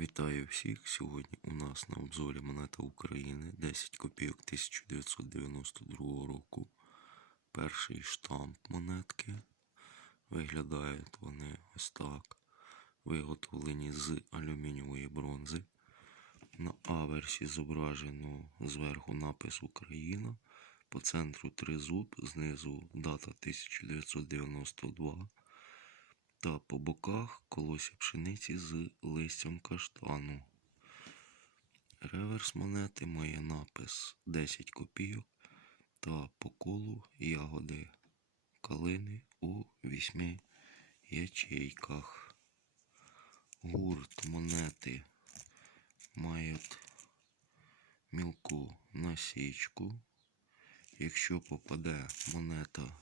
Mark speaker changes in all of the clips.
Speaker 1: Вітаю всіх! Сьогодні у нас на обзорі монета України 10 копійок 1992 року. Перший штамп монетки. Виглядають вони ось так. Виготовлені з алюмінієвої бронзи. На аверсі зображено зверху напис Україна. По центру тризуб, знизу дата 1992 та по боках колося пшениці з листям каштану. Реверс монети має напис 10 копійок та по колу ягоди калини у вісьми ячейках. Гурт монети мають мілку насічку. Якщо попаде монета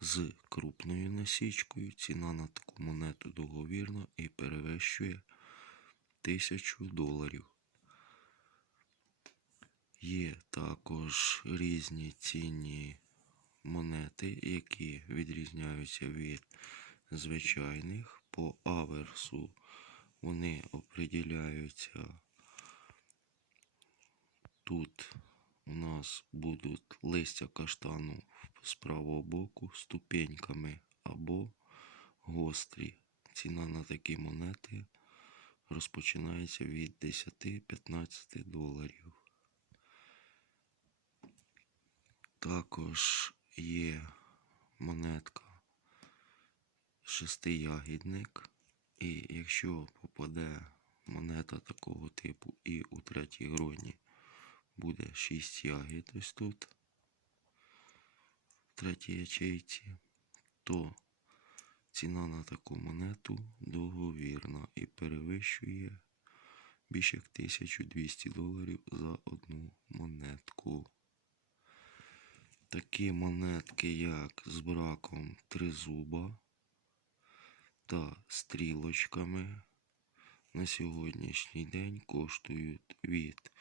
Speaker 1: з крупною насічкою, ціна на таку монету договірна і перевищує тисячу доларів. Є також різні цінні монети, які відрізняються від звичайних. По аверсу вони определяються. Тут у нас будуть листя каштану з правого боку ступеньками або гострі. Ціна на такі монети розпочинається від 10-15 доларів. Також є монетка шестиягідник. І якщо попаде монета такого типу і у третій гроні буде 6 ягід ось тут, в третій ячейці, то ціна на таку монету договірна і перевищує більше як 1200 доларів за одну монетку. Такі монетки, як з браком тризуба та стрілочками, на сьогоднішній день коштують від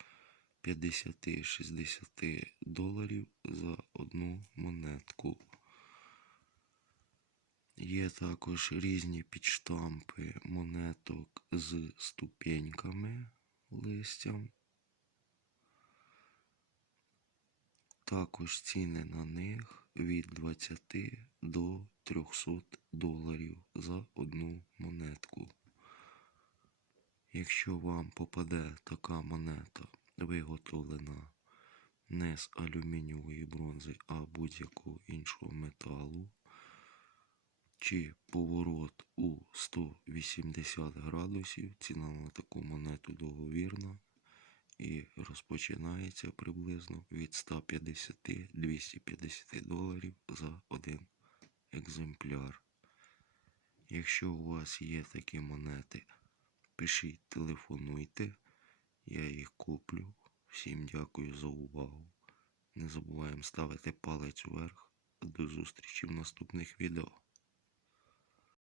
Speaker 1: 50-60 доларів за одну монетку. Є також різні підштампи монеток з ступеньками листям. Також ціни на них від 20 до 300 доларів за одну монетку. Якщо вам попаде така монета, виготовлена не з алюмінієвої бронзи, а будь-якого іншого металу, чи поворот у 180 градусів, ціна на таку монету договірна. І розпочинається приблизно від 150-250 доларів за один екземпляр. Якщо у вас є такі монети, пишіть, телефонуйте, я їх куплю. Всім дякую за увагу. Не забуваємо ставити палець вверх. До зустрічі в наступних відео.